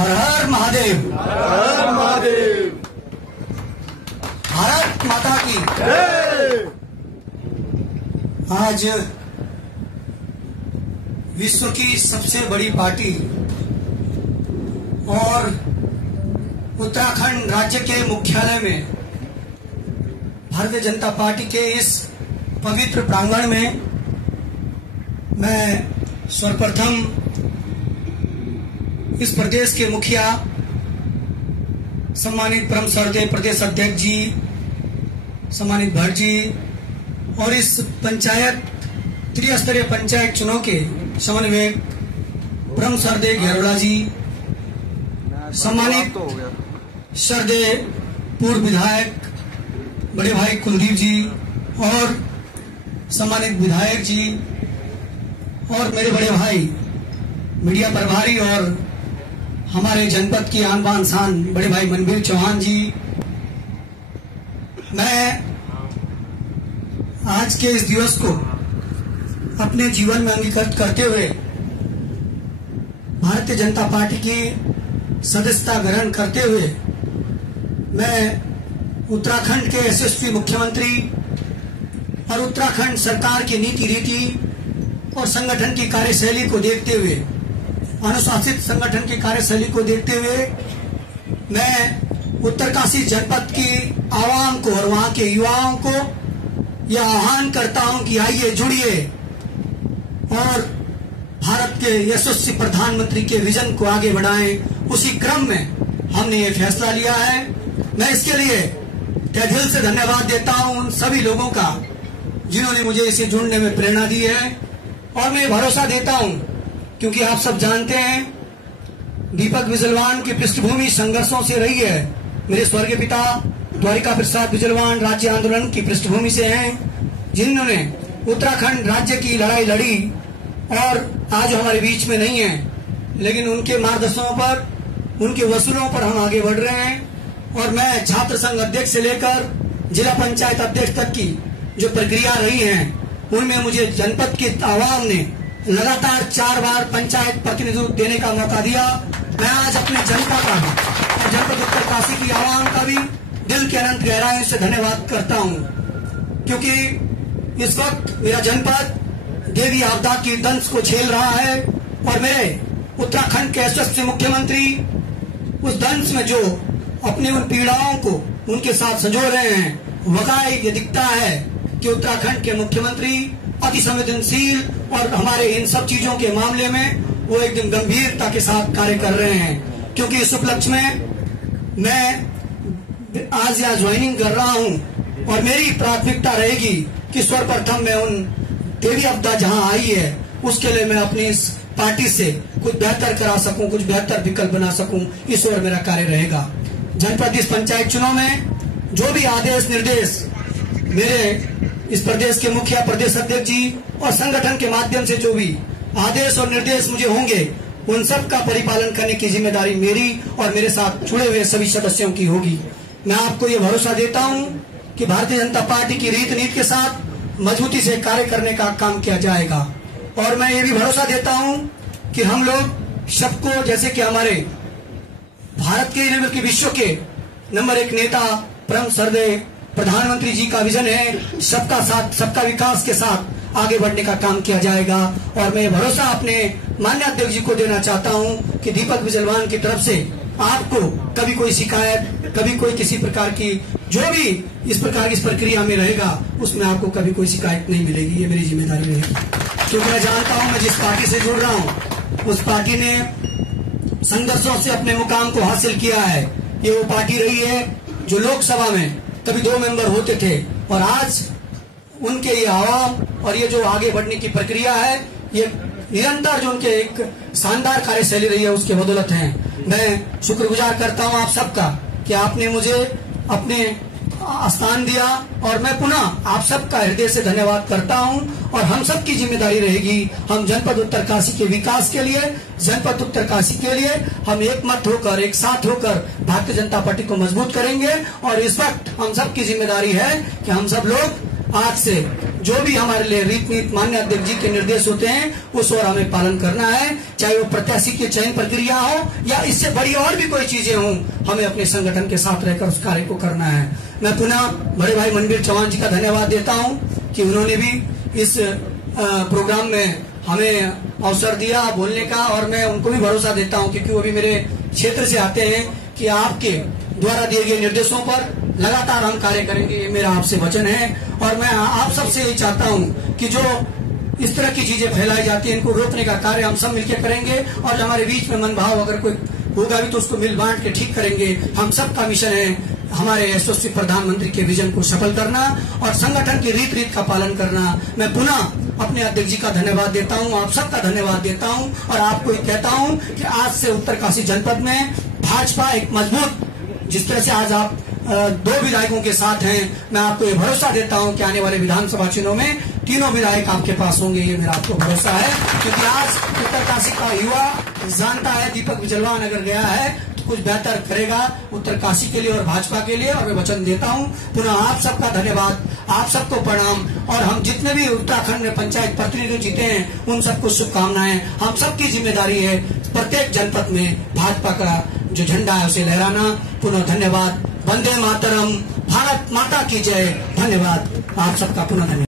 हर हर महादेव। हर हर महादेव। भारत माता की जय। आज विश्व की सबसे बड़ी पार्टी और उत्तराखंड राज्य के मुख्यालय में भारतीय जनता पार्टी के इस पवित्र प्रांगण में मैं सर्वप्रथम इस प्रदेश के मुखिया सम्मानित परम सरदे प्रदेश अध्यक्ष जी, सम्मानित भट्ट जी और इस पंचायत त्रिस्तरीय पंचायत चुनाव के समन्वयक परम सरदे घेरोड़ा जी, सम्मानित सरदे पूर्व विधायक बड़े भाई कुलदीप जी और सम्मानित विधायक जी और मेरे बड़े भाई मीडिया प्रभारी और हमारे जनपद की आन बान शान बड़े भाई मनवीर चौहान जी, मैं आज के इस दिवस को अपने जीवन में अंगीकृत करते हुए भारतीय जनता पार्टी की सदस्यता ग्रहण करते हुए मैं उत्तराखंड के यशस्वी मुख्यमंत्री और उत्तराखंड सरकार की नीति रीति और संगठन की कार्यशैली को देखते हुए, अनुशासित संगठन की कार्यशैली को देखते हुए मैं उत्तरकाशी जनपद की आवाम को और वहां के युवाओं को यह आह्वान करता हूं कि आइए जुड़िए और भारत के यशस्वी प्रधानमंत्री के विजन को आगे बढ़ाएं। उसी क्रम में हमने ये फैसला लिया है। मैं इसके लिए तहे दिल से धन्यवाद देता हूं उन सभी लोगों का जिन्होंने मुझे इसे जुड़ने में प्रेरणा दी है और मैं भरोसा देता हूं क्योंकि आप सब जानते हैं दीपक बिजलवान की पृष्ठभूमि संघर्षों से रही है। मेरे स्वर्गीय पिता द्वारिका प्रसाद बिजलवान राज्य आंदोलन की पृष्ठभूमि से हैं, जिन्होंने उत्तराखंड राज्य की लड़ाई लड़ी और आज हमारे बीच में नहीं है, लेकिन उनके मार्गदर्शनों पर, उनके वसूलों पर हम आगे बढ़ रहे हैं। और मैं छात्र संघ अध्यक्ष से लेकर जिला पंचायत अध्यक्ष तक की जो प्रक्रिया रही है उनमें मुझे जनपद की आवाम ने लगातार 4 बार पंचायत प्रतिनिधित्व देने का मौका दिया। मैं आज अपनी जनता का भी, जनपद उत्तरकाशी की आवाम का भी दिल के अनंत गहराई से धन्यवाद करता हूं, क्योंकि इस वक्त मेरा जनपद देवी आपदा की दंश को झेल रहा है और मेरे उत्तराखंड के यशस्वी मुख्यमंत्री उस दंश में जो अपने उन पीड़ाओं को उनके साथ संजो रहे हैं। वकाई ये दिखता है कि उत्तराखंड के मुख्यमंत्री अति संवेदनशील और हमारे इन सब चीजों के मामले में वो एकदम गंभीरता के साथ कार्य कर रहे हैं। क्योंकि इस उपलक्ष्य में मैं आज यहाँ ज्वाइनिंग कर रहा हूँ और मेरी प्राथमिकता रहेगी कि सर्वप्रथम मैं उन देवी आपदा जहाँ आई है उसके लिए मैं अपनी इस पार्टी से कुछ बेहतर करा सकूं, कुछ बेहतर विकल्प बना सकूं, इस ओर मेरा कार्य रहेगा। जनपद इस पंचायत चुनाव में जो भी आदेश निर्देश मेरे इस प्रदेश के मुखिया प्रदेश अध्यक्ष जी और संगठन के माध्यम से जो भी आदेश और निर्देश मुझे होंगे उन सब का परिपालन करने की जिम्मेदारी मेरी और मेरे साथ जुड़े हुए सभी सदस्यों की होगी। मैं आपको ये भरोसा देता हूं कि भारतीय जनता पार्टी की रीति नीति के साथ मजबूती से कार्य करने का काम किया जाएगा। और मैं ये भी भरोसा देता हूं कि हम लोग सबको, जैसे कि हमारे भारत के लेवल के विश्व के नंबर 1 नेता परम सरदे प्रधानमंत्री जी का विजन है, सबका साथ सबका विकास के साथ आगे बढ़ने का काम किया जाएगा। और मैं भरोसा अपने माननीय अध्यक्ष जी को देना चाहता हूं कि दीपक बिजलवान की तरफ से आपको कभी कोई शिकायत, कभी कोई किसी प्रकार की जो भी इस प्रकार की इस प्रक्रिया में रहेगा उसमें आपको कभी कोई शिकायत नहीं मिलेगी। ये मेरी जिम्मेदारी रहेगी, क्योंकि मैं जानता हूं मैं जिस पार्टी से जुड़ रहा हूं उस पार्टी ने संघर्षों से अपने मुकाम को हासिल किया है। ये वो पार्टी रही है जो लोकसभा में कभी 2 मेंबर होते थे और आज उनके ये आवाम और ये जो आगे बढ़ने की प्रक्रिया है, ये निरंतर जो उनके एक शानदार कार्यशैली रही है उसके बदौलत है। मैं शुक्रगुजार करता हूं आप सबका कि आपने मुझे अपने स्थान दिया और मैं पुनः आप सबका हृदय से धन्यवाद करता हूं। और हम सब की जिम्मेदारी रहेगी, हम जनपद उत्तरकाशी के विकास के लिए, जनपद उत्तरकाशी के लिए हम एक मत होकर, एक साथ होकर भारतीय जनता पार्टी को मजबूत करेंगे। और इस वक्त हम सब की जिम्मेदारी है कि हम सब लोग आज से जो भी हमारे लिए रीत नीति मान्य अध्यक्ष जी के निर्देश होते हैं उस और हमें पालन करना है, चाहे वो प्रत्याशी की चयन प्रक्रिया हो या इससे बड़ी और भी कोई चीजें हों, हमें अपने संगठन के साथ रहकर उस कार्य को करना है। मैं पुनः बड़े भाई मनवीर चौहान जी का धन्यवाद देता हूं कि उन्होंने भी इस प्रोग्राम में हमें अवसर दिया बोलने का, और मैं उनको भी भरोसा देता हूं क्योंकि वो भी मेरे क्षेत्र से आते हैं कि आपके द्वारा दिए गए निर्देशों पर लगातार हम कार्य करेंगे, ये मेरा आपसे वचन है। और मैं आप सबसे यही चाहता हूं कि जो इस तरह की चीजें फैलाई जाती हैं इनको रोकने का कार्य हम सब मिलकर करेंगे, और हमारे बीच में मनभाव अगर कोई होगा भी तो उसको मिल बांट के ठीक करेंगे। हम सबका मिशन है हमारे यशस्वी प्रधानमंत्री के विजन को सफल करना और संगठन की रीत का पालन करना। मैं पुनः अपने अध्यक्ष जी का धन्यवाद देता हूं, आप सबका धन्यवाद देता हूं, और आपको कहता हूं कि आज से उत्तरकाशी जनपद में भाजपा एक मजबूत, जिस तरह से आज आप 2 विधायकों के साथ हैं, मैं आपको ये भरोसा देता हूं कि आने वाले विधानसभा चुनाव में तीनों विधायक आपके पास होंगे, ये मेरा आपको भरोसा है। क्योंकि आज उत्तरकाशी का युवा जानता है दीपक बिजलवान अगर गया है तो कुछ बेहतर करेगा उत्तरकाशी के लिए और भाजपा के लिए, और मैं वचन देता हूं। पुनः आप सबका धन्यवाद, आप सबको प्रणाम, और हम जितने भी उत्तराखंड में पंचायत प्रतिनिधि जीते हैं उन सबको शुभकामनाएं। हम सबकी जिम्मेदारी है प्रत्येक जनपद में भाजपा का जो झंडा है उसे लहराना। पुनः धन्यवाद। वंदे मातरम, भारत माता की जय। धन्यवाद, आप सबका पुनः धन्यवाद।